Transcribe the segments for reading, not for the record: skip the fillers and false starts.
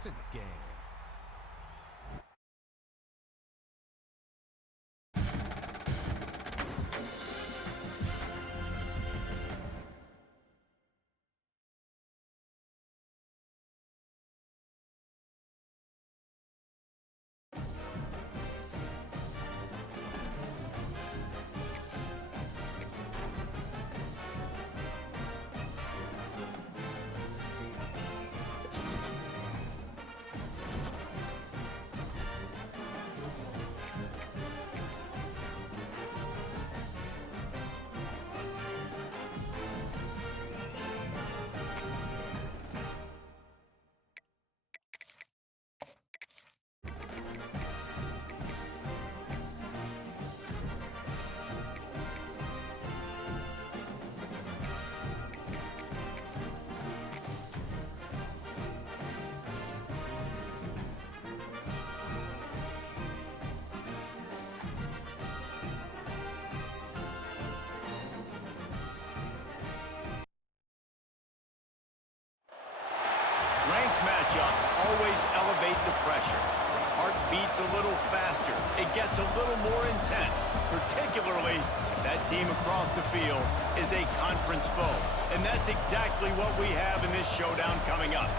to the game. Ranked matchups always elevate the pressure. The heart beats a little faster. It gets a little more intense, particularly if that team across the field is a conference foe. And that's exactly what we have in this showdown coming up.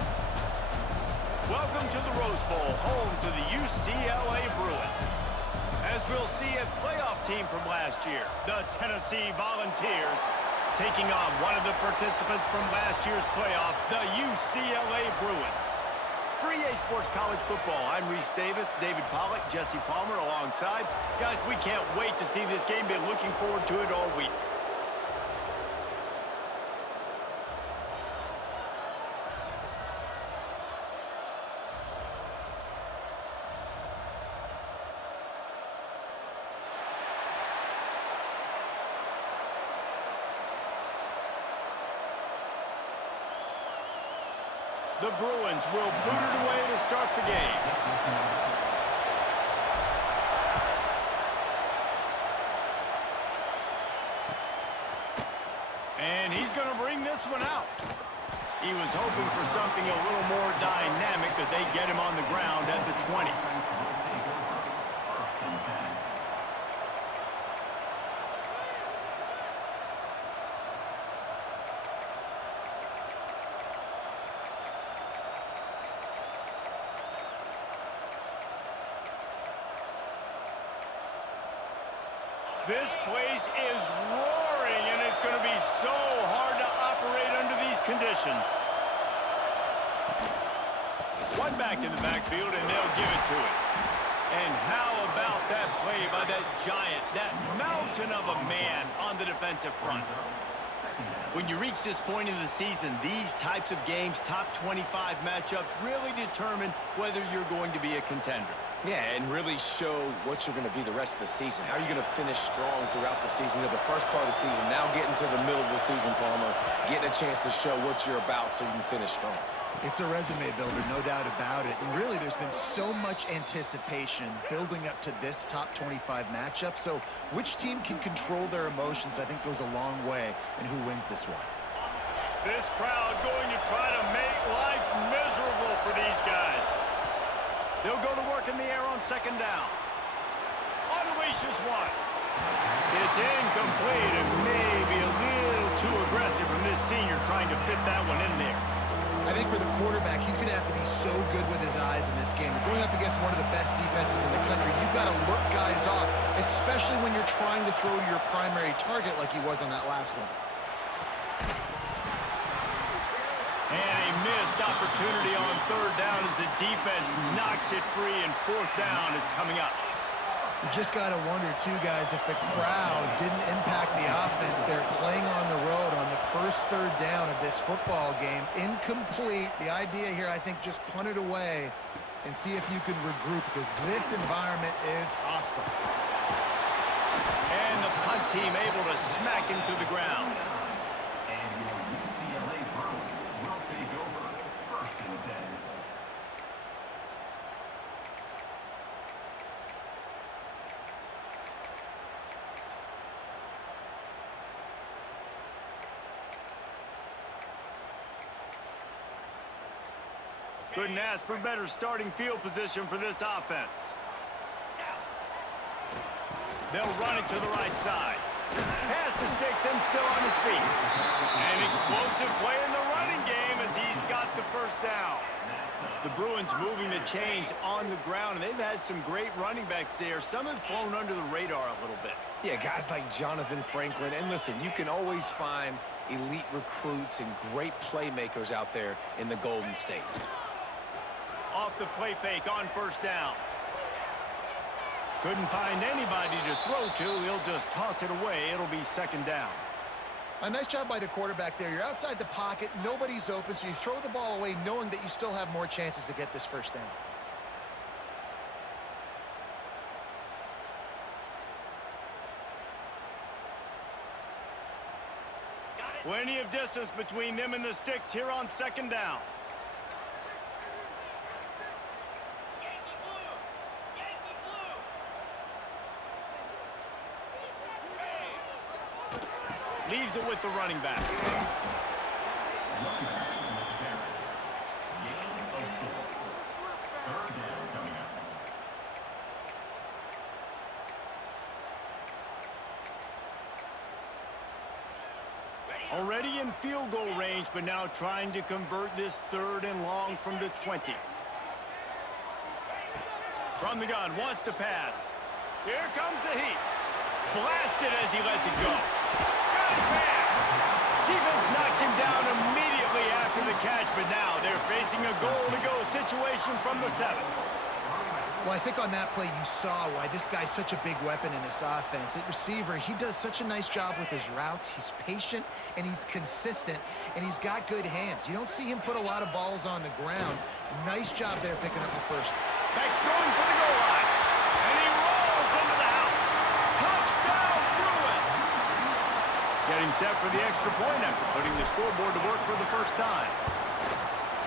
Welcome to the Rose Bowl, home to the UCLA Bruins. As we'll see a playoff team from last year, the Tennessee Volunteers, taking on one of the participants from last year's playoff, the UCLA Bruins. For EA Sports College Football, I'm Reese Davis, David Pollack, Jesse Palmer alongside. Guys, we can't wait to see this game. Been looking forward to it all week. The Bruins will boot it away to start the game. And he's going to bring this one out. He was hoping for something a little more dynamic, but they get him on the ground at the 20. This place is roaring, and it's going to be so hard to operate under these conditions. One back in the backfield, and they'll give it to him. And how about that play by that giant, that mountain of a man on the defensive front? When you reach this point in the season, these types of games, top 25 matchups, really determine whether you're going to be a contender. Yeah, and really show what you're going to be the rest of the season. How are you going to finish strong throughout the season? You know, the first part of the season, now getting to the middle of the season, Palmer, getting a chance to show what you're about so you can finish strong. It's a resume builder, no doubt about it. And really, there's been so much anticipation building up to this top 25 matchup. So which team can control their emotions, I think, goes a long way in who wins this one. This crowd going to try to make life miserable for these guys. They'll go to work in the air on second down. Unleashes one. It's incomplete and maybe a little too aggressive from this senior trying to fit that one in there. I think for the quarterback, he's going to have to be so good with his eyes in this game. You're going up against one of the best defenses in the country. You've got to look guys off, especially when you're trying to throw to your primary target like he was on that last one. And a missed opportunity on third down as the defense knocks it free, and fourth down is coming up. You just got to wonder, too, guys, if the crowd didn't impact the offense. They're playing on the road on the first third down of this football game. Incomplete. The idea here, I think, just punt it away and see if you can regroup, because this environment is hostile. And the punt team able to smack him to the ground. Couldn't ask for better starting field position for this offense. They'll run it to the right side. Pass the sticks and still on his feet. An explosive play in the running game as he's got the first down. The Bruins moving the chains on the ground, and they've had some great running backs there. Some have flown under the radar a little bit. Yeah, guys like Jonathan Franklin. And listen, you can always find elite recruits and great playmakers out there in the Golden State. Off the play fake on first down. Couldn't find anybody to throw to. He'll just toss it away. It'll be second down. A nice job by the quarterback there. You're outside the pocket. Nobody's open, so you throw the ball away knowing that you still have more chances to get this first down. Plenty of distance between them and the sticks here on second down. Leaves it with the running back. Already in field goal range, but now trying to convert this third and long from the 20. From the gun, wants to pass. Here comes the heat. Blasted as he lets it go. Got his man. Defense knocks him down immediately after the catch, but now they're facing a goal-to-go situation from the 7. Well, I think on that play you saw why this guy's such a big weapon in this offense. At receiver, he does such a nice job with his routes. He's patient, and he's consistent, and he's got good hands. You don't see him put a lot of balls on the ground. Nice job there picking up the first. Back's going for the goal line, and he rolls into the house. Touchdown, Bruins! Getting set for the extra point after putting the scoreboard to work for the first time.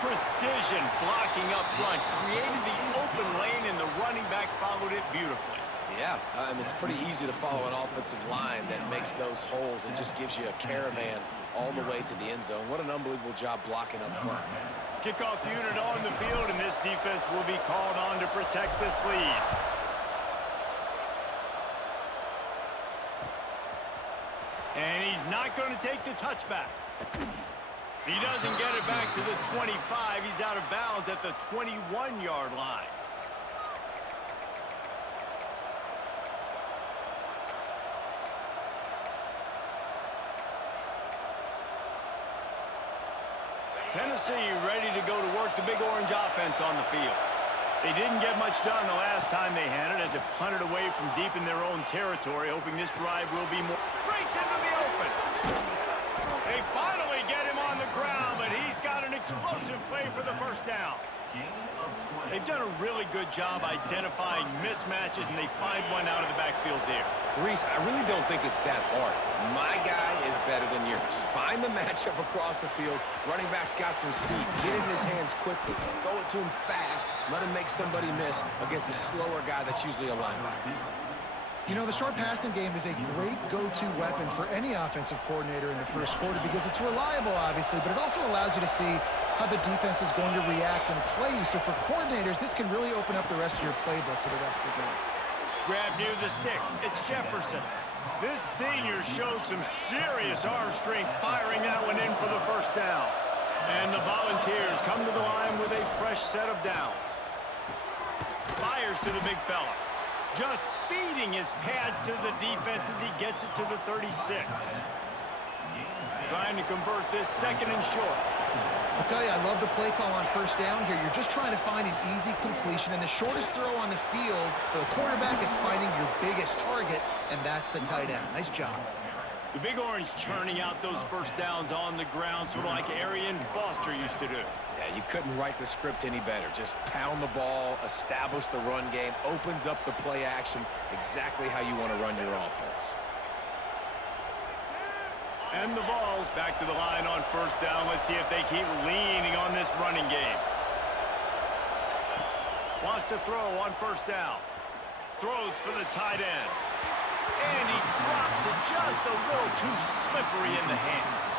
Precision blocking up front, created the open lane, and the running back followed it beautifully. Yeah, it's pretty easy to follow an offensive line that makes those holes and just gives you a caravan all the way to the end zone. What an unbelievable job blocking up front. Kickoff unit on the field, and this defense will be called on to protect this lead. And he's not going to take the touchback. He doesn't get it back to the 25. He's out of bounds at the 21-yard line. Tennessee ready to go to work the Big Orange offense on the field. They didn't get much done the last time they had it. Had to punt it away from deep in their own territory, hoping this drive will be more. Breaks into the open. They finally get him on the ground, but he's got an explosive play for the first down. They've done a really good job identifying mismatches, and they find one out of the backfield there. Reese, I really don't think it's that hard. My guy is better than yours. Find the matchup across the field. Running back's got some speed. Get it in his hands quickly. Throw it to him fast. Let him make somebody miss against a slower guy that's usually a linebacker. You know, the short passing game is a great go-to weapon for any offensive coordinator in the first quarter because it's reliable, obviously, but it also allows you to see how the defense is going to react and play you. So for coordinators, this can really open up the rest of your playbook for the rest of the game. Grab near the sticks. It's Jefferson. This senior shows some serious arm strength, firing that one in for the first down. And the Volunteers come to the line with a fresh set of downs. Fires to the big fella. Just feeding his pads to the defense as he gets it to the 36. Trying to convert this second and short. I'll tell you, I love the play call on first down here. You're just trying to find an easy completion, and the shortest throw on the field for the quarterback is finding your biggest target, and that's the tight end. Nice job. The Big Orange churning out those first downs on the ground, sort of like Arian Foster used to do. Yeah, you couldn't write the script any better. Just pound the ball, establish the run game, opens up the play action, exactly how you want to run your offense. And the Vols back to the line on first down. Let's see if they keep leaning on this running game. Wants to throw on first down. Throws for the tight end. And he drops it just a little too slippery in the hands.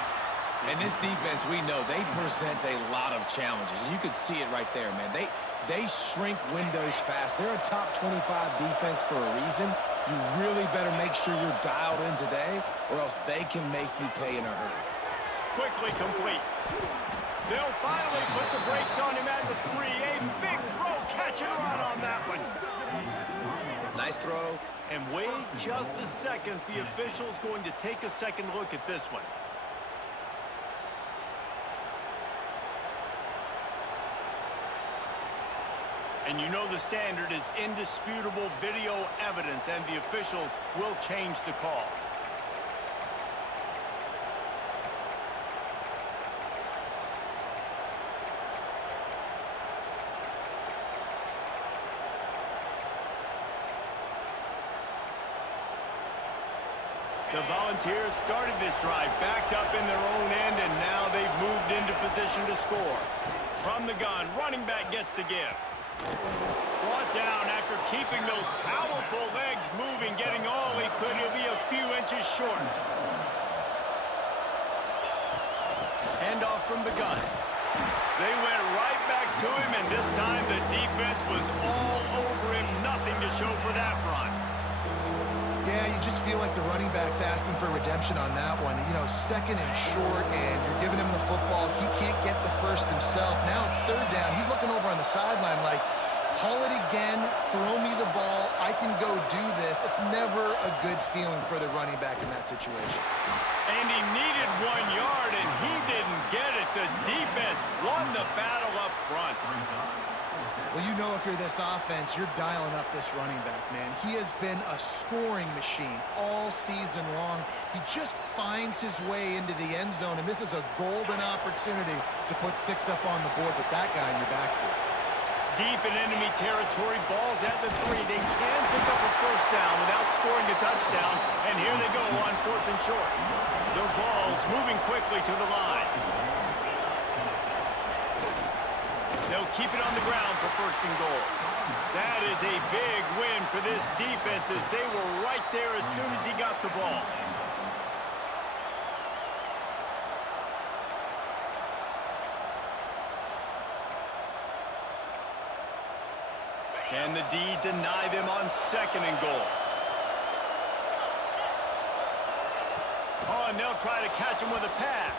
And this defense, we know, they present a lot of challenges. And you can see it right there, man. They shrink windows fast. They're a top 25 defense for a reason. You really better make sure you're dialed in today, or else they can make you pay in a hurry. Quickly complete. They'll finally put the brakes on him at the 3. A big throw, catch and run on that one. Nice throw. And wait just a second. The official's going to take a second look at this one. And you know the standard is indisputable video evidence, and the officials will change the call. The Volunteers started this drive backed up in their own end, and now they've moved into position to score. From the gun, running back gets to give. Brought down after keeping those powerful legs moving, getting all he could. He'll be a few inches short. Handoff from the gun. They went right back to him, and this time the defense was all over him. Nothing to show for that run. Yeah, you just feel like the running back's asking for redemption on that one. You know, second and short, and you're giving him the football. He can't get the first himself. Now it's third down. He's looking over on the sideline like, call it again, throw me the ball, I can go do this. It's never a good feeling for the running back in that situation. And he needed 1 yard, and he didn't get it. The defense won the battle up front. Well, you know if you're this offense, you're dialing up this running back, man. He has been a scoring machine all season long. He just finds his way into the end zone, and this is a golden opportunity to put 6 up on the board with that guy in your backfield. Deep in enemy territory, balls at the 3. They can pick up a first down without scoring a touchdown, and here they go on 4th and short. The Vols moving quickly to the line. They'll keep it on the ground for 1st and goal. That is a big win for this defense, as they were right there as soon as he got the ball. Can the D deny them on 2nd and goal? Oh, and they'll try to catch him with a pass.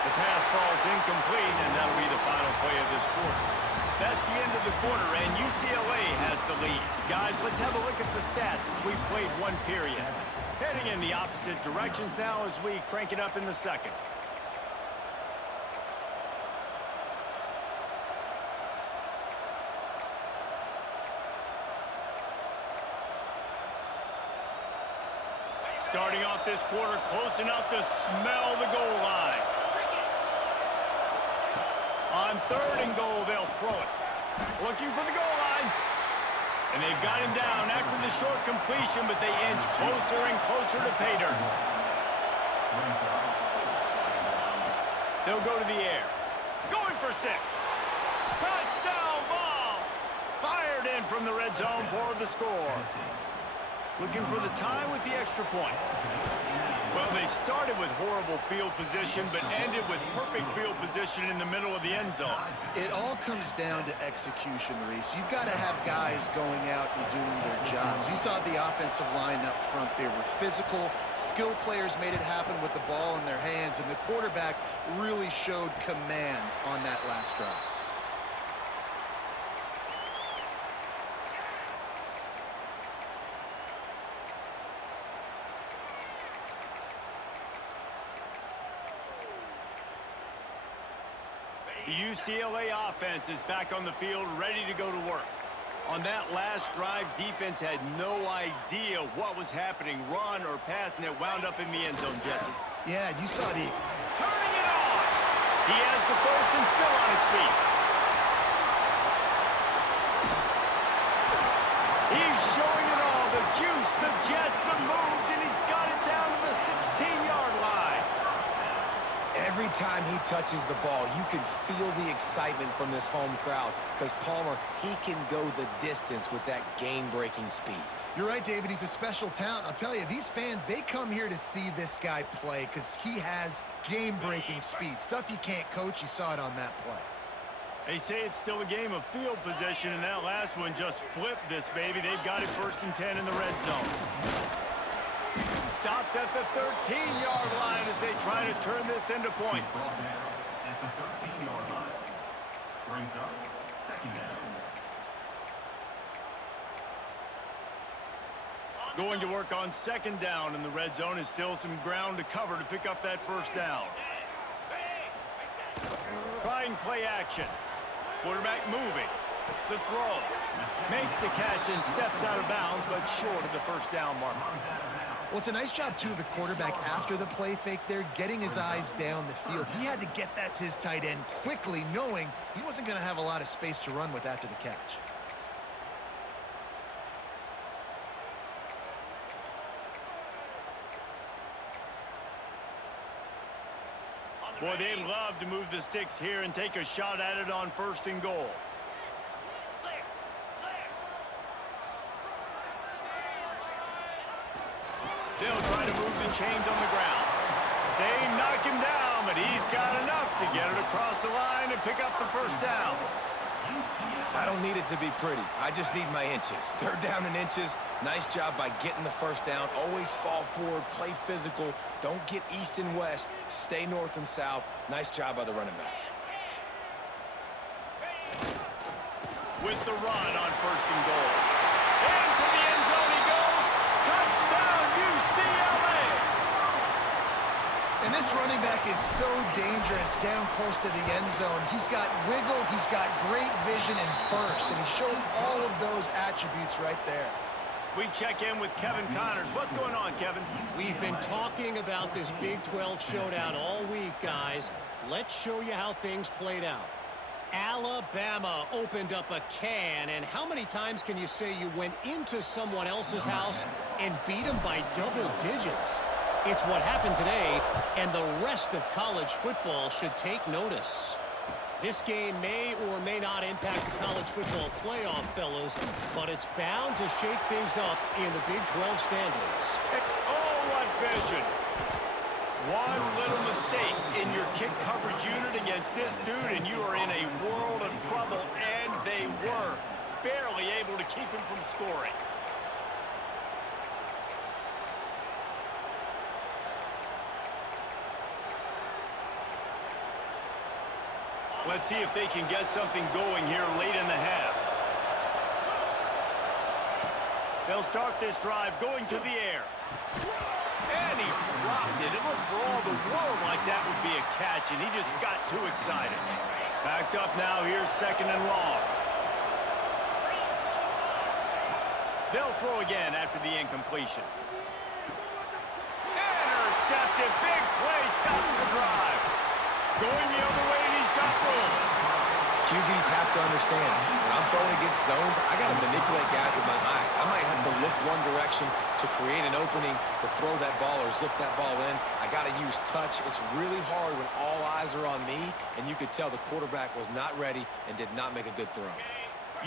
The pass falls incomplete, and that'll be the final play of this quarter. That's the end of the quarter, and UCLA has the lead. Guys, let's have a look at the stats as we've played 1 period. Heading in the opposite directions now as we crank it up in the 2nd. Starting off this quarter close enough to smell the goal line. On 3rd and goal, they'll throw it. Looking for the goal line. And they've got him down after the short completion, but they inch closer and closer to pay dirt. They'll go to the air. Going for 6. Touchdown, Vols! Fired in from the red zone for the score. Looking for the tie with the extra point. Well, they started with horrible field position, but ended with perfect field position in the middle of the end zone. It all comes down to execution, Reese. You've got to have guys going out and doing their jobs. You saw the offensive line up front. They were physical. Skill players made it happen with the ball in their hands, and the quarterback really showed command on that last drive. The UCLA offense is back on the field, ready to go to work. On that last drive, defense had no idea what was happening, run or pass, and it wound up in the end zone, Jesse. Yeah, you saw the... Turning it on! He has the first and still on his feet. He's showing it all, the juice, the jets, the moves, and he's got it down to the 16-yard line. Every time he touches the ball, you can feel the excitement from this home crowd because Palmer, he can go the distance with that game-breaking speed. You're right, David. He's a special talent. I'll tell you, these fans, they come here to see this guy play because he has game-breaking speed. Stuff you can't coach. You saw it on that play. They say it's still a game of field position, and that last one just flipped this baby. They've got it 1st and 10 in the red zone. Stopped at the 13-yard line as they try to turn this into points. At the 13-yard line. Brings up 2nd down. Going to work on 2nd down in the red zone is still some ground to cover to pick up that 1st down. Trying play action. Quarterback moving. The throw. Makes the catch and steps out of bounds, but short of the 1st down marker. Well, it's a nice job, too, of the quarterback after the play fake there, getting his eyes down the field. He had to get that to his tight end quickly, knowing he wasn't going to have a lot of space to run with after the catch. Boy, they'd love to move the sticks here and take a shot at it on 1st and goal. They'll try to move the chains on the ground. They knock him down, but he's got enough to get it across the line and pick up the 1st down. I don't need it to be pretty. I just need my inches. 3rd down in inches. Nice job by getting the 1st down. Always fall forward, play physical. Don't get east and west. Stay north and south. Nice job by the running back. With the run on 1st and goal. Into the end zone he goes. Touchdown, UCLA! And this running back is so dangerous down close to the end zone. He's got wiggle, he's got great vision and burst, and he showed all of those attributes right there. We check in with Kevin Connors. What's going on, Kevin? We've been talking about this Big 12 showdown all week, guys. Let's show you how things played out. Alabama opened up a can, and how many times can you say you went into someone else's house and beat them by double digits? It's what happened today, and the rest of college football should take notice. This game may or may not impact the college football playoff, fellas, but it's bound to shake things up in the Big 12 standings. Oh, what vision! One little mistake in your kick coverage unit against this dude, and you are in a world of trouble, and they were barely able to keep him from scoring. Let's see if they can get something going here late in the half. They'll start this drive going to the air. And he dropped it. It looked for all the world like that would be a catch, and he just got too excited. Backed up now. Here's 2nd and long. They'll throw again after the incompletion. Intercepted. Big play. Stops the drive. Going the other way, and he's got room. QBs have to understand, when I'm throwing against zones, I got to manipulate guys with my eyes. I might have to look one direction to create an opening to throw that ball or zip that ball in. I got to use touch. It's really hard when all eyes are on me, and you could tell the quarterback was not ready and did not make a good throw.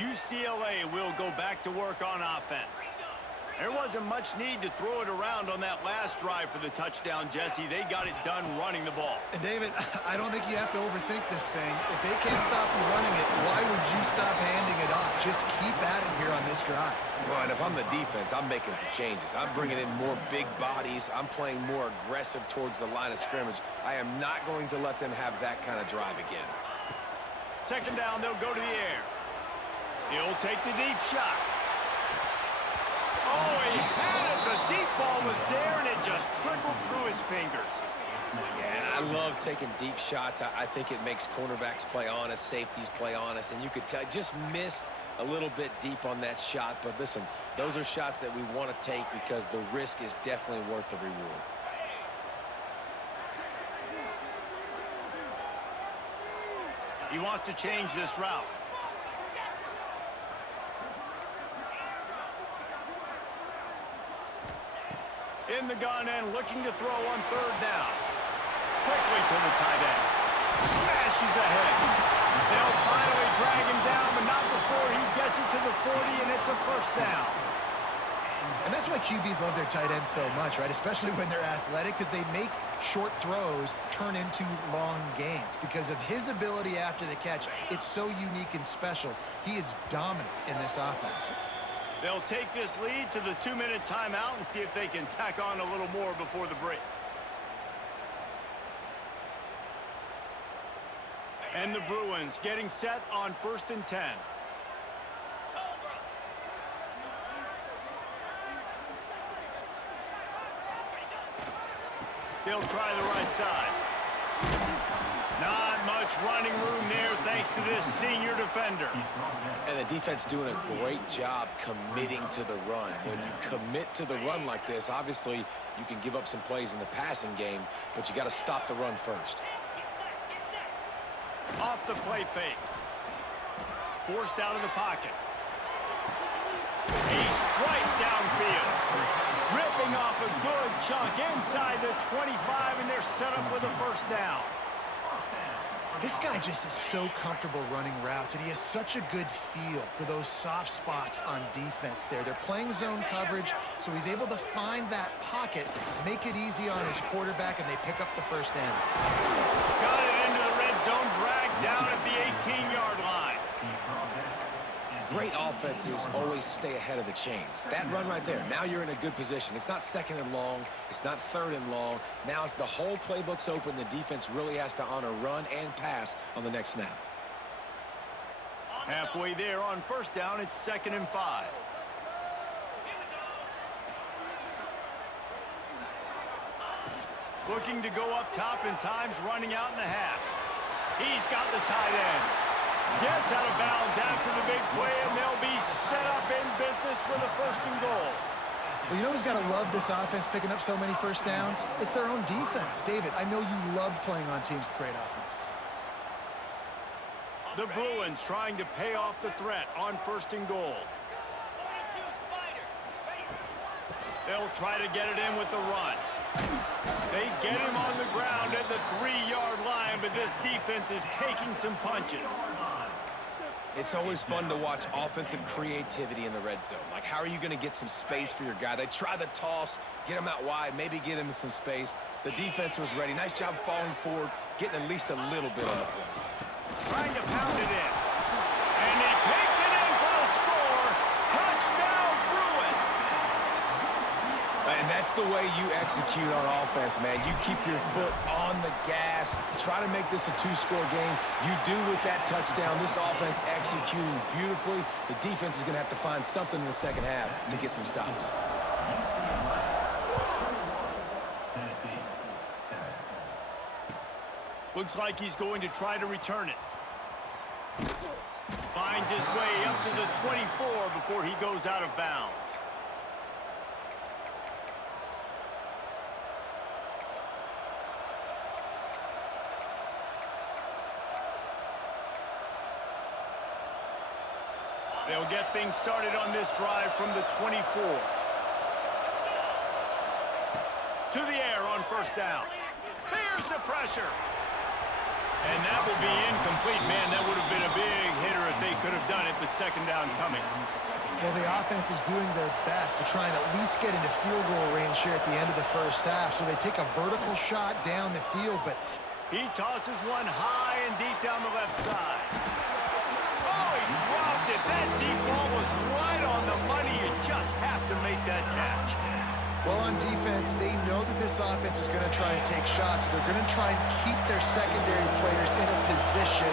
UCLA will go back to work on offense. There wasn't much need to throw it around on that last drive for the touchdown, Jesse. They got it done running the ball. And David, I don't think you have to overthink this thing. If they can't stop you running it, why would you stop handing it off? Just keep at it here on this drive. Well, and if I'm the defense, I'm making some changes. I'm bringing in more big bodies. I'm playing more aggressive towards the line of scrimmage. I am not going to let them have that kind of drive again. 2nd down, they'll go to the air. He'll take the deep shot. Oh, he had it. The deep ball was there, and it just trickled through his fingers. Yeah, and I love taking deep shots. I think it makes cornerbacks play honest, safeties play honest, and you could tell just missed a little bit deep on that shot. But listen, those are shots that we want to take because the risk is definitely worth the reward. He wants to change this route. In the gun and looking to throw on 3rd down. Quickly to the tight end. Smashes ahead. They'll finally drag him down, but not before he gets it to the 40, and it's a 1st down. And that's why QBs love their tight ends so much, right? Especially when they're athletic, because they make short throws turn into long gains. Because of his ability after the catch, it's so unique and special. He is dominant in this offense. They'll take this lead to the 2-minute timeout and see if they can tack on a little more before the break. And the Bruins getting set on 1st and 10. They'll try the right side. Not much running room there thanks to this senior defender. And the defense doing a great job committing to the run. When you commit to the run like this, obviously you can give up some plays in the passing game, but you got to stop the run first. Off the play fake. Forced out of the pocket. A strike downfield. Ripping off a good chunk inside the 25, and they're set up with a 1st down. This guy just is so comfortable running routes, and he has such a good feel for those soft spots on defense there. They're playing zone coverage, so he's able to find that pocket, make it easy on his quarterback, and they pick up the 1st down. Got it into the red zone, dragged down at the 18-yard line. Great offenses always stay ahead of the chains. That run right there, now you're in a good position. It's not 2nd and long. It's not 3rd and long. Now it's the whole playbook's open. The defense really has to honor run and pass on the next snap. Halfway there on 1st down, it's 2nd and 5. Looking to go up top and time's running out in the half. He's got the tight end. Gets out of bounds after the big play, and they'll be set up in business with a 1st and goal. Well, you know who's got to love this offense picking up so many 1st downs? It's their own defense. David, I know you loved playing on teams with great offenses. The Bruins trying to pay off the threat on 1st and goal. They'll try to get it in with the run. They get him on the ground at the 3-yard line, but this defense is taking some punches. It's always fun to watch offensive creativity in the red zone. Like, how are you going to get some space for your guy? They try the toss, get him out wide, maybe get him in some space. The defense was ready. Nice job falling forward, getting at least a little bit on the play. Trying to pound it in. And he takes it in for the score. Touchdown, Bruins! And that's the way you execute on offense, man. You keep your foot on the gas. Try to make this a 2-score game. You do with that touchdown. This offense executing beautifully. The defense is going to have to find something in the 2nd half to get some stops. Looks like he's going to try to return it. Finds his way up to the 24 before he goes out of bounds. They'll get things started on this drive from the 24. To the air on 1st down. There's the pressure. And that will be incomplete. Man, that would have been a big hitter if they could have done it, but 2nd down coming. Well, the offense is doing their best to try and at least get into field goal range here at the end of the 1st half. So they take a vertical shot down the field, but he tosses one high and deep down the left side. Oh, he dropped it. That deep ball was right on the money. You just have to make that catch. well, on defense, they know that this offense is going to try and take shots. They're going to try and keep their secondary players in a position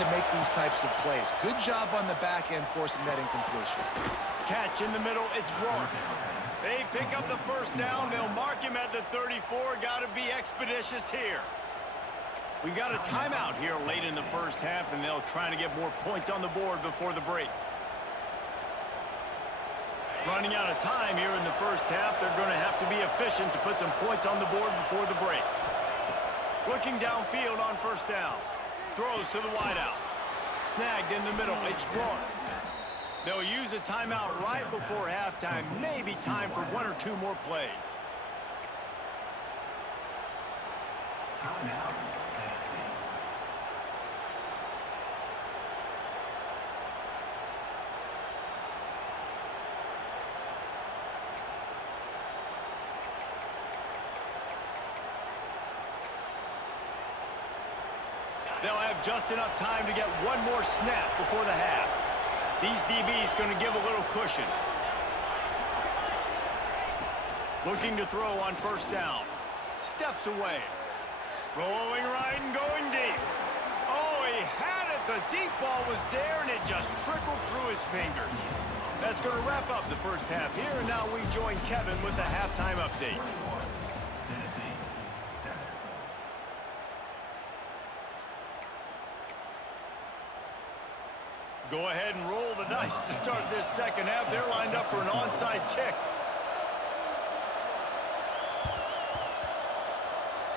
to make these types of plays. Good job on the back end forcing that incompletion. Catch in the middle. It's Rourke. They pick up the 1st down. They'll mark him at the 34. Got to be expeditious here. We got a timeout here late in the 1st half, and they'll try to get more points on the board before the break. Running out of time here in the 1st half. They're going to have to be efficient to put some points on the board before the break. Looking downfield on 1st down. Throws to the wideout. Snagged in the middle. It's Rourke. They'll use a timeout right before halftime. Maybe time for 1 or 2 more plays. Timeout, Tennessee. They'll have just enough time to get one more snap before the half. These DBs going to give a little cushion. Looking to throw on first down. Steps away. Rolling right and going deep. Oh, he had it. The deep ball was there, and it just trickled through his fingers. That's going to wrap up the first half here, and now we join Kevin with the halftime update. Tennessee 7. Go ahead and roll the dice to start this second half. They're lined up for an onside kick.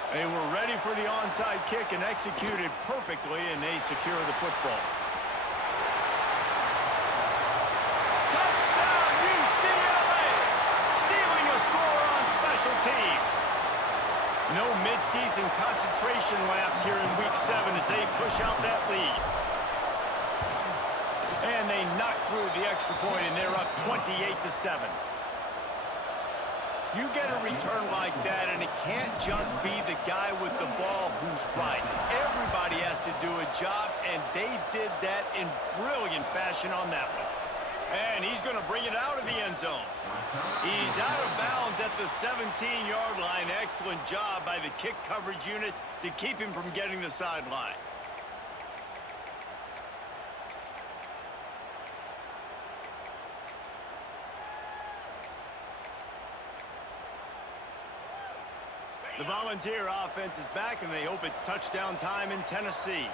They were ready for the onside kick and executed perfectly, and they secure the football. Touchdown, UCLA! Stealing a score on special teams. No midseason concentration laps here in Week 7 as they push out that lead. And they knock through the extra point, and they're up 28-7. You get a return like that, and it can't just be the guy with the ball who's right. Everybody has to do a job, and they did that in brilliant fashion on that one. And he's going to bring it out of the end zone. He's out of bounds at the 17-yard line. Excellent job by the kick coverage unit to keep him from getting the sideline. The Volunteer offense is back, and they hope it's touchdown time in Tennessee.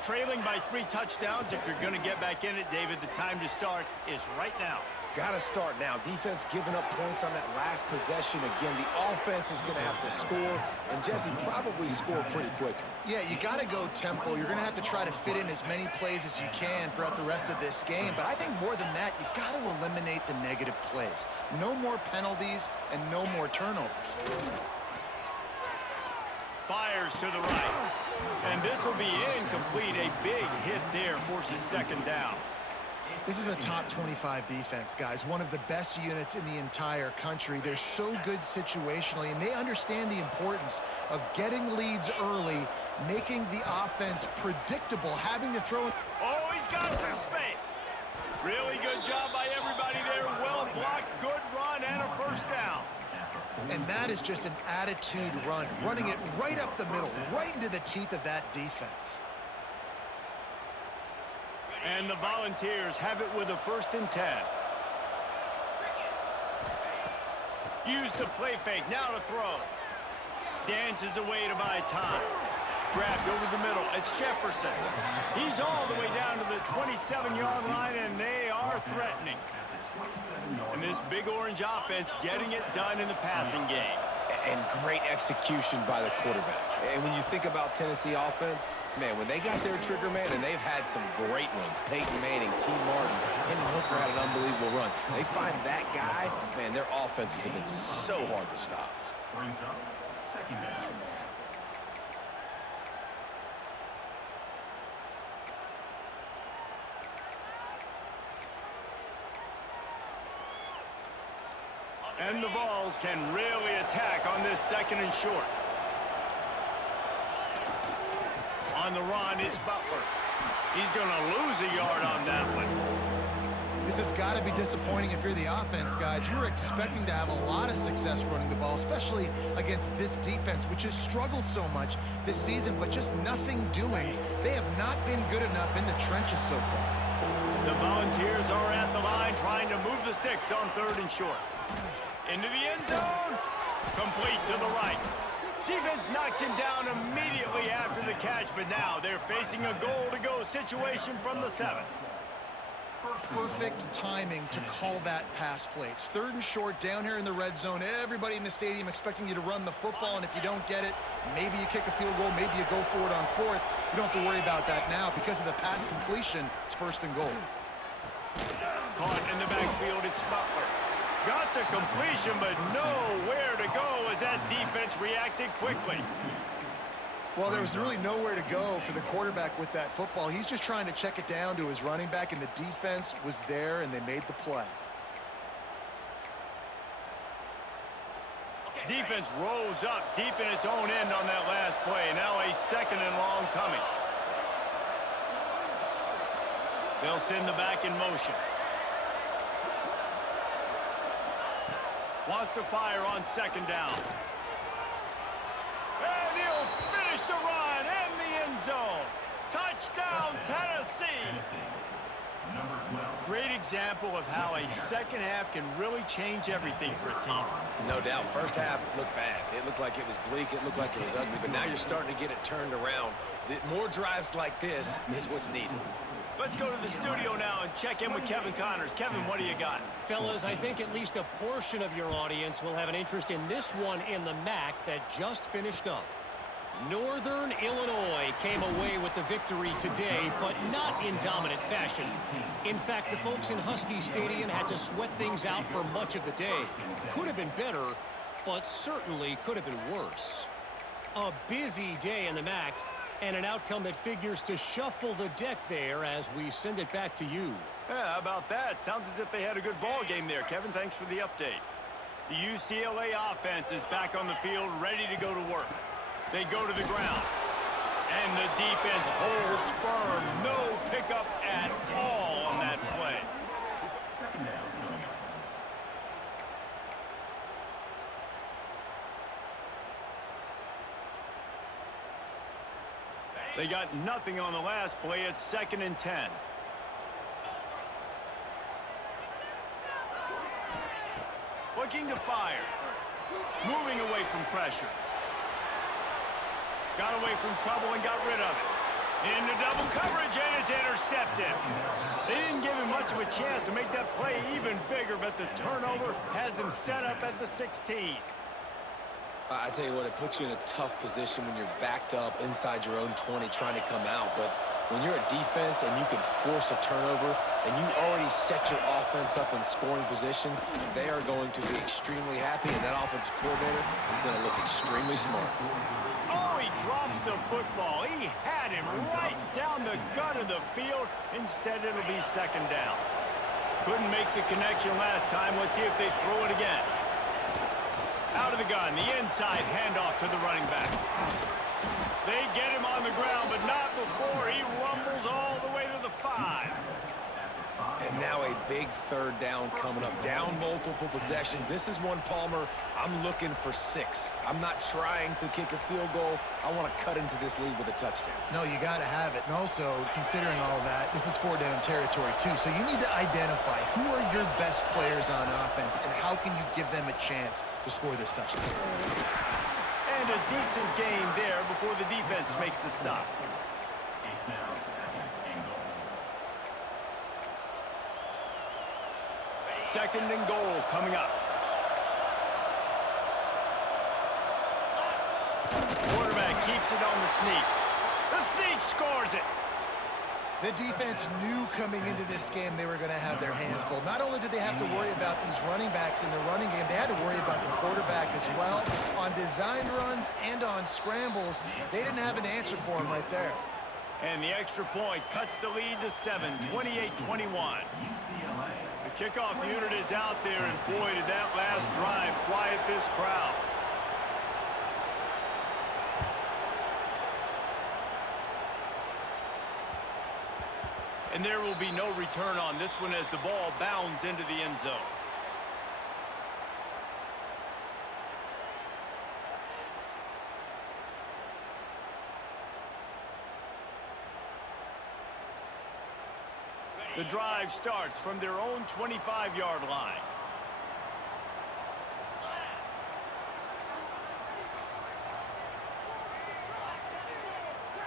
Trailing by 3 touchdowns. If you're going to get back in it, David, the time to start is right now. Gotta start now. Defense giving up points on that last possession. Again, the offense is going to have to score, and Jesse probably score pretty quickly. Yeah, you got to go tempo. You're going to have to try to fit in as many plays as you can throughout the rest of this game. But I think more than that, you got to eliminate the negative plays. No more penalties and no more turnovers. Fires to the right. And this will be incomplete. A big hit there forces second down. This is a top 25 defense, guys. One of the best units in the entire country. They're so good situationally, and they understand the importance of getting leads early, making the offense predictable, having to throw. Oh, he's got some space. Really good job by everybody there. Well blocked, good run, and a first down. And that is just an attitude run, running it right up the middle, right into the teeth of that defense. And the Volunteers have it with a 1st and 10. Use the play fake, now to throw. Dances away to buy time. Grabbed over the middle, it's Jefferson. He's all the way down to the 27-yard line, and they are threatening. And this big orange offense getting it done in the passing game. And great execution by the quarterback. And when you think about Tennessee offense, man, when they got their trigger man, and they've had some great ones, Peyton Manning, T. Martin, Hendon Hooker had an unbelievable run. They find that guy, man, their offenses have been so hard to stop. Brings up 2nd down. And the Vols can really attack on this 2nd and short. On the run, it's Butler. He's going to lose a yard on that one. This has got to be disappointing if you're the offense, guys. You were expecting to have a lot of success running the ball, especially against this defense, which has struggled so much this season, but just nothing doing. They have not been good enough in the trenches so far. The Volunteers are at the line trying to move the sticks on 3rd and short. Into the end zone. Complete to the right. Defense knocks him down immediately after the catch, but now they're facing a goal-to-go situation from the 7. Perfect timing to call that pass play. It's 3rd and short down here in the red zone. Everybody in the stadium expecting you to run the football, and if you don't get it, maybe you kick a field goal, maybe you go for it on 4th. You don't have to worry about that now. Because of the pass completion, it's 1st and goal. Caught in the backfield, it's Butler. Got the completion, but nowhere to go as that defense reacted quickly. Well, there was really nowhere to go for the quarterback with that football. He's just trying to check it down to his running back, and the defense was there, and they made the play. Defense rose up deep in its own end on that last play. Now a 2nd and long coming. They'll send the back in motion. Wants to fire on second down. And he'll finish the run in the end zone. Touchdown, Tennessee. Number 12. Great example of how a second half can really change everything for a team. No doubt. First half looked bad. It looked like it was bleak. It looked like it was ugly. But now you're starting to get it turned around. More drives like this is what's needed. Let's go to the studio now and check in with Kevin Connors. Kevin, what do you got? Fellas, I think at least a portion of your audience will have an interest in this one in the MAC that just finished up. Northern Illinois came away with the victory today, but not in dominant fashion. In fact, the folks in Husky Stadium had to sweat things out for much of the day. Could have been better, but certainly could have been worse. A busy day in the MAC, and an outcome that figures to shuffle the deck there as we send it back to you. Yeah, how about that? Sounds as if they had a good ball game there. Kevin, thanks for the update. The UCLA offense is back on the field, ready to go to work. They go to the ground. And the defense holds firm. No pickup at all on that play. Second down coming up. They got nothing on the last play. It's 2nd and 10. Looking to fire. Moving away from pressure. Got away from trouble and got rid of it. Into double coverage, and it's intercepted. They didn't give him much of a chance to make that play even bigger, but the turnover has him set up at the 16. I tell you what, it puts you in a tough position when you're backed up inside your own 20 trying to come out. But when you're a defense and you can force a turnover and you already set your offense up in scoring position, they are going to be extremely happy, and that offensive coordinator is going to look extremely smart. Oh, he drops the football. He had him right down the gut of the field. Instead, it'll be 2nd down. Couldn't make the connection last time. Let's see if they throw it again. Out of the gun, the inside handoff to the running back. They get him on the ground, but not before he rumbles all the way to the 5. And now a big 3rd down coming up. Down multiple possessions. This is one, Palmer, I'm looking for 6. I'm not trying to kick a field goal. I want to cut into this lead with a touchdown. No, you got to have it. And also, considering all of that, this is 4-down territory too. So you need to identify who are your best players on offense and how can you give them a chance to score this touchdown. And a decent gain there before the defense makes the stop. It's now 2nd and goal. 2nd and goal coming up. Quarterback keeps it on the sneak. The sneak scores it. The defense knew coming into this game they were going to have their hands full. Not only did they have to worry about these running backs in the running game, they had to worry about the quarterback as well. On designed runs and on scrambles, they didn't have an answer for him right there. And the extra point cuts the lead to 7, 28-21. UCLA. The kickoff unit is out there, and boy, did that last drive quiet this crowd. And there will be no return on this one as the ball bounds into the end zone. The drive starts from their own 25-yard line.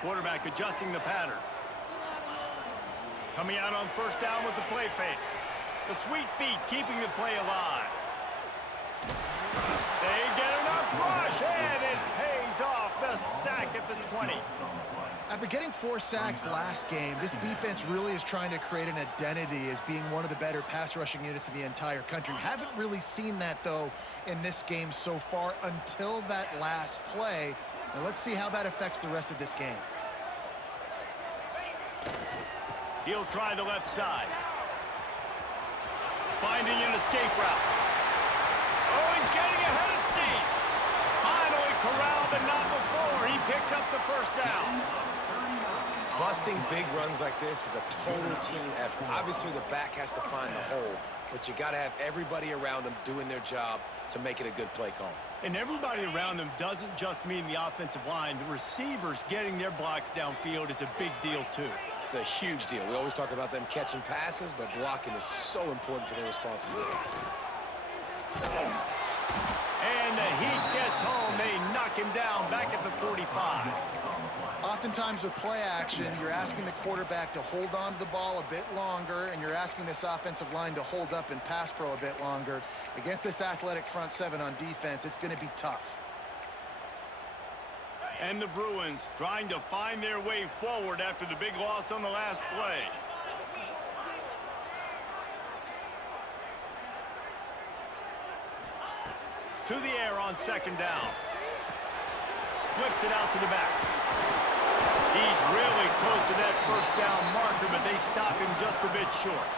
Quarterback adjusting the pattern. Coming out on 1st down with the play fake. The sweet feet keeping the play alive. They get enough rush, and it pays off. The sack at the 20. After getting 4 sacks last game, this defense really is trying to create an identity as being one of the better pass rushing units in the entire country. Haven't really seen that, though, in this game so far until that last play. And let's see how that affects the rest of this game. He'll try the left side. Finding an escape route. Oh, he's getting ahead of steam. Finally corralled, but not before. He picks up the 1st down. Busting big runs like this is a total team effort. Obviously, the back has to find the hole, but you got to have everybody around them doing their job to make it a good play call. And everybody around them doesn't just mean the offensive line. The receivers getting their blocks downfield is a big deal, too. It's a huge deal. We always talk about them catching passes, but blocking is so important for their responsibilities. And the heat gets home. They knock him down back at the 45. Oftentimes with play action, you're asking the quarterback to hold on to the ball a bit longer, and you're asking this offensive line to hold up in pass pro a bit longer. Against this athletic front seven on defense, it's going to be tough. And the Bruins trying to find their way forward after the big loss on the last play. To the air on second down. Flips it out to the back. He's really close to that first down marker, but they stop him just a bit short.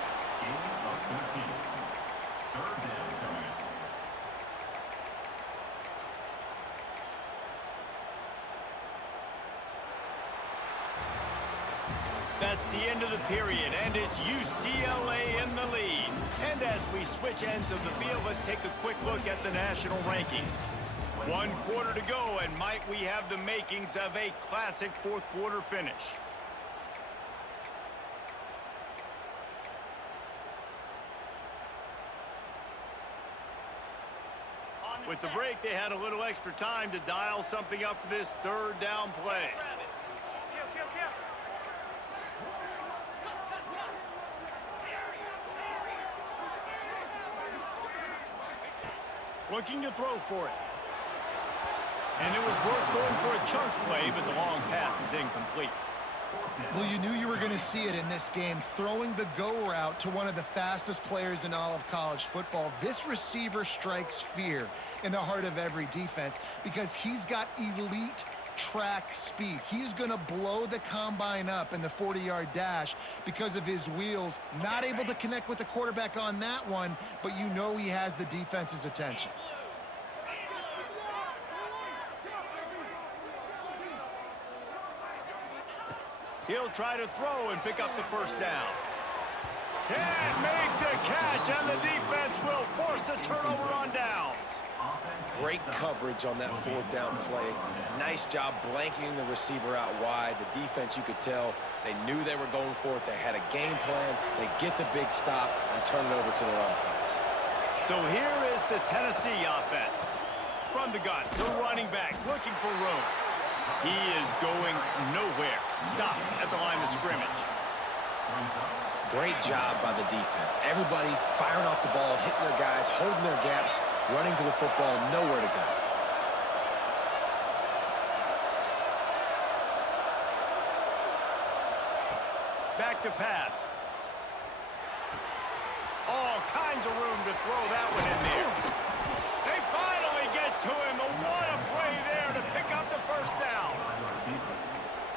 That's the end of the period, and it's UCLA in the lead. And as we switch ends of the field, let's take a quick look at the national rankings. 1 quarter to go, and might we have the makings of a classic fourth quarter finish. With the break, they had a little extra time to dial something up for this third down play. Looking to throw for it. And it was worth going for a chunk play, but the long pass is incomplete. Well, you knew you were going to see it in this game, throwing the go route to one of the fastest players in all of college football. This receiver strikes fear in the heart of every defense because he's got elite track speed. He's going to blow the combine up in the 40-yard dash because of his wheels. Not able to connect with the quarterback on that one, but you know he has the defense's attention. He'll try to throw and pick up the first down. Can't make the catch, and the defense will force a turnover on downs. Great coverage on that fourth down play. Nice job blanketing the receiver out wide. The defense, you could tell, they knew they were going for it. They had a game plan. They get the big stop and turn it over to their offense. So here is the Tennessee offense. From the gun, the running back looking for room. He is going nowhere. Stop at the line of scrimmage. Great job by the defense. Everybody firing off the ball, hitting their guys, holding their gaps, running to the football, nowhere to go. Back to pass. All kinds of room to throw that one in there. They finally get to him. What a play there to pick up the first down.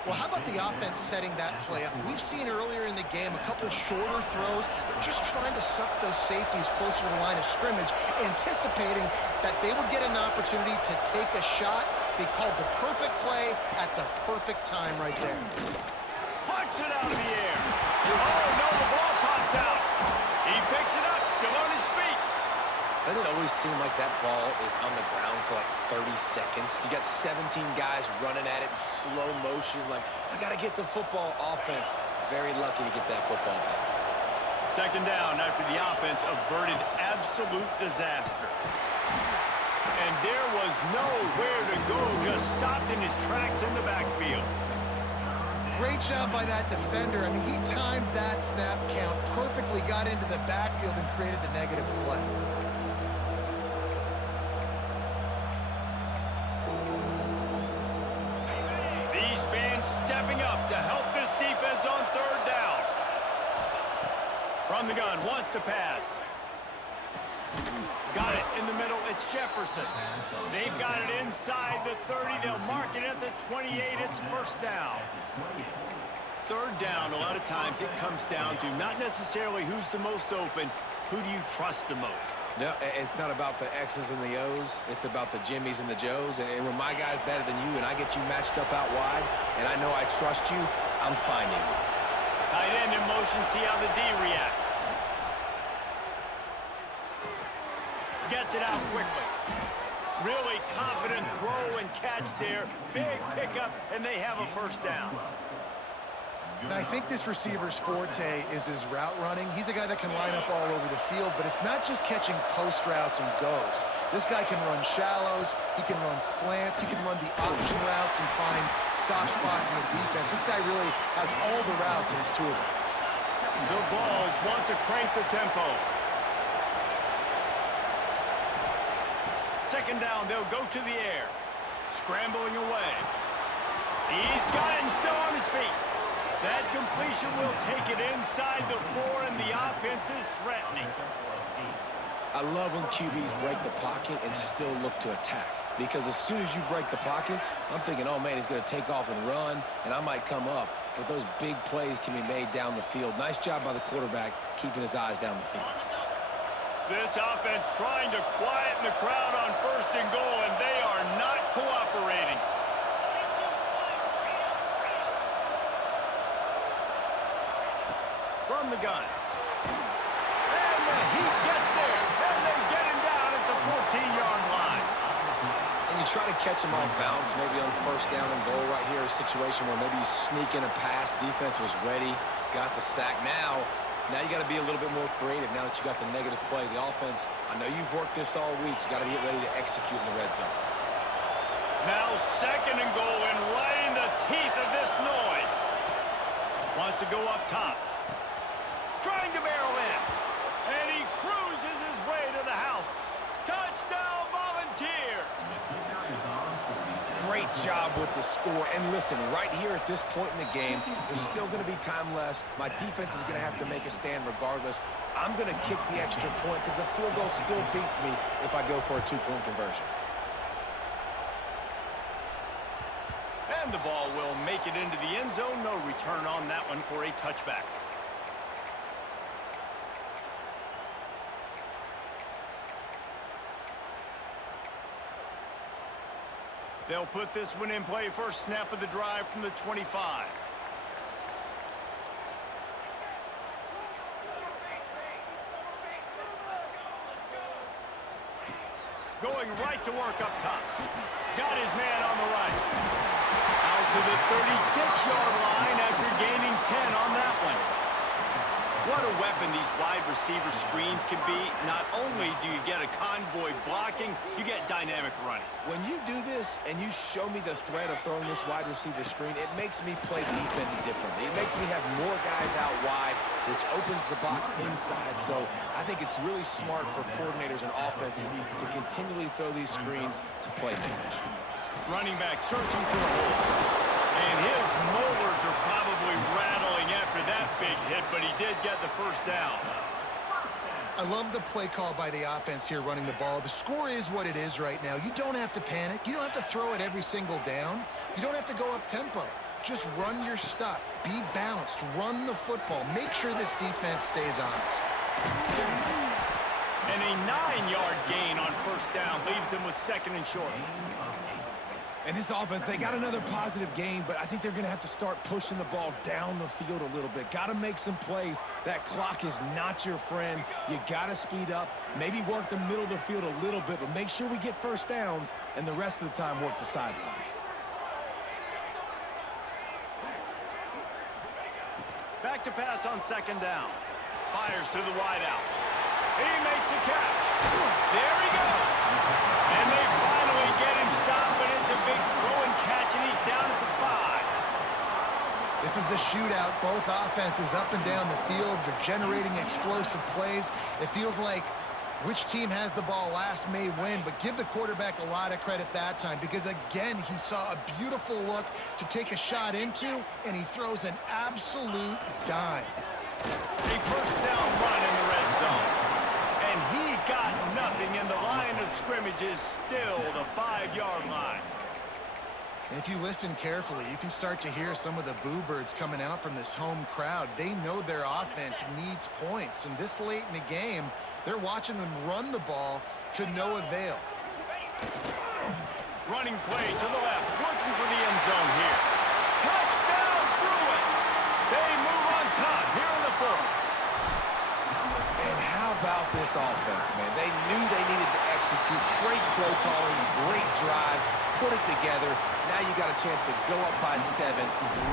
Well, how about the offense setting that play up? We've seen earlier in the game a couple shorter throws. They're just trying to suck those safeties closer to the line of scrimmage, anticipating that they would get an opportunity to take a shot. They called the perfect play at the perfect time right there. Punch it out of the air. Oh, no, the ball popped out. He picks it up, still on his feet. Doesn't it always seem like that ball is on the ground for like 30 seconds? You got 17 guys running at it in slow motion, like, I got to get the football. Offense, very lucky to get that football back. Second down after the offense averted absolute disaster. And there was nowhere to go, just stopped in his tracks in the backfield. Great job by that defender. I mean, he timed that snap count perfectly, got into the backfield and created the negative play. These fans stepping up to help this defense on third down. From the gun, wants to pass. Got it in the middle, it's Jefferson. They've got it inside the 30, they'll mark it at the 28, it's first down. Third down, a lot of times it comes down to not necessarily who's the most open, who do you trust the most? No, it's not about the X's and the O's. It's about the Jimmies and the Joes. And when my guy's better than you and I get you matched up out wide, and I know I trust you, I'm finding you. Tight end in motion, see how the D reacts. Gets it out quickly. Really confident throw and catch there. Big pickup, and they have a first down. And I think this receiver's forte is his route running. He's a guy that can line up all over the field, but it's not just catching post routes and goes. This guy can run shallows, he can run slants, he can run the option routes and find soft spots in the defense. This guy really has all the routes in his toolbox. The Vols want to crank the tempo. Second down, they'll go to the air. Scrambling away. He's got it and still on his feet. That completion will take it inside the 4, and the offense is threatening. I love when QBs break the pocket and still look to attack. Because as soon as you break the pocket, I'm thinking, oh man, he's going to take off and run, and I might come up. But those big plays can be made down the field. Nice job by the quarterback keeping his eyes down the field. This offense trying to quieten the crowd on 1st and goal, and they are not cooperating. From the gun. And the heat gets there, and they get him down at the 14-yard line. And you try to catch him off balance, maybe on 1st down and goal right here, a situation where maybe you sneak in a pass, defense was ready, got the sack. Now you got to be a little bit more creative now that you got the negative play. The offense, I know you've worked this all week. You got to get ready to execute in the red zone. Now 2nd and goal, and right in the teeth of this noise. Wants to go up top. Trying to barrel in. And he cruises his way to the house. Touchdown, Volunteers! Great job with the score. And listen, right here at this point in the game, there's still going to be time left. My defense is going to have to make a stand regardless. I'm going to kick the extra point because the field goal still beats me if I go for a 2-point conversion. And the ball will make it into the end zone. No return on that one for a touchback. They'll put this one in play. First snap of the drive from the 25. Going right to work up top. Got his man on the right. Out to the 36-yard line after gaining 10 on that one. What a weapon these wide receiver screens can be. Not only do you get a convoy blocking, you get dynamic running. When you do this and you show me the threat of throwing this wide receiver screen, it makes me play defense differently. It makes me have more guys out wide, which opens the box inside. So I think it's really smart for coordinators and offenses to continually throw these screens to playmakers. Running back searching for a hole. And his molars are probably rattling after that big hit, but he did get the first down. I love the play call by the offense here running the ball. The score is what it is right now. You don't have to panic. You don't have to throw it every single down. You don't have to go up tempo. Just run your stuff. Be balanced. Run the football. Make sure this defense stays honest. And a 9-yard gain on first down leaves him with 2nd and short. And this offense, they got another positive game, but I think they're going to have to start pushing the ball down the field a little bit. Got to make some plays. That clock is not your friend. You got to speed up, maybe work the middle of the field a little bit, but make sure we get first downs, and the rest of the time work the sidelines. Back to pass on 2nd down. Fires to the wideout. He makes a catch. There he goes. And they finally get him stopped, but it's a big throw and catch, and he's down at the 5. This is a shootout. Both offenses up and down the field. They're generating explosive plays. It feels like which team has the ball last may win, but give the quarterback a lot of credit that time because, again, he saw a beautiful look to take a shot into, and he throws an absolute dime. A first down run in the red zone. And he got nothing, and the line of scrimmage is still the 5-yard line. And if you listen carefully, you can start to hear some of the boo birds coming out from this home crowd. They know their offense needs points, and this late in the game, they're watching them run the ball to no avail. Running play to the left, looking for the end zone here. this offense, man. They knew they needed to execute. Great play calling, great drive, put it together. Now you got a chance to go up by 7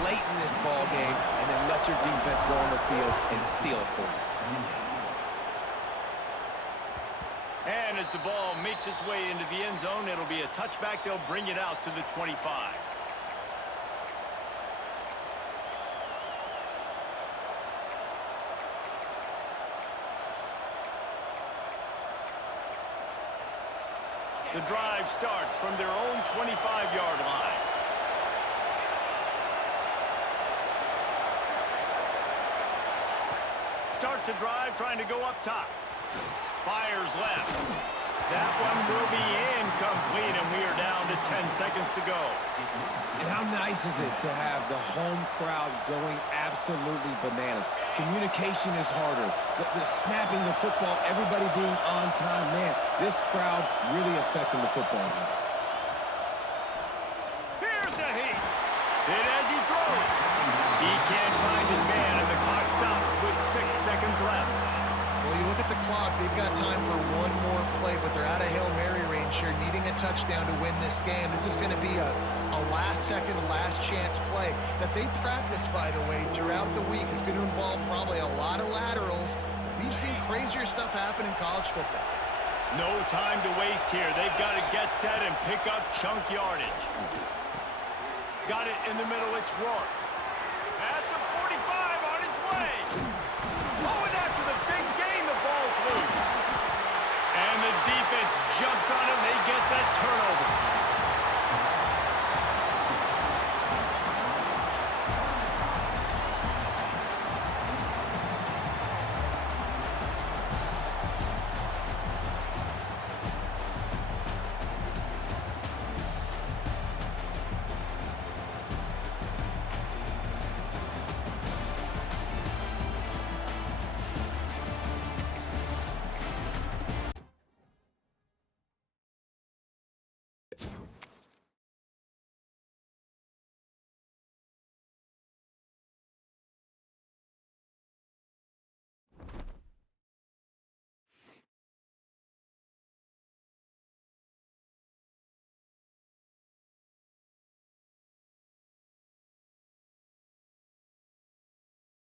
late in this ball game and then let your defense go on the field and seal it for you. And as the ball makes its way into the end zone, it'll be a touchback. They'll bring it out to the 25. The drive starts from their own 25-yard line. Starts a drive trying to go up top. Fires left. That one will be incomplete, and we are down to 10 seconds to go. And how nice is it to have the home crowd going absolutely bananas? Communication is harder. The snapping the football, everybody being on time. Man, this crowd really affecting the football game. Here's a heat. Hit as he throws. He can't find his man, and the clock stops with 6 seconds left. Well, you look at the clock, they've got time for one more play, but they're out of Hail Mary range here, needing a touchdown to win this game. This is going to be a last-second, last-chance play that they practice, by the way, throughout the week. It's going to involve probably a lot of laterals. We've seen crazier stuff happen in college football. No time to waste here. They've got to get set and pick up chunk yardage. Got it in the middle. It's Rourke. At the 45 on his way. Oh, and after the big gain, the ball's loose. And the defense jumps on it, and they get that turnover.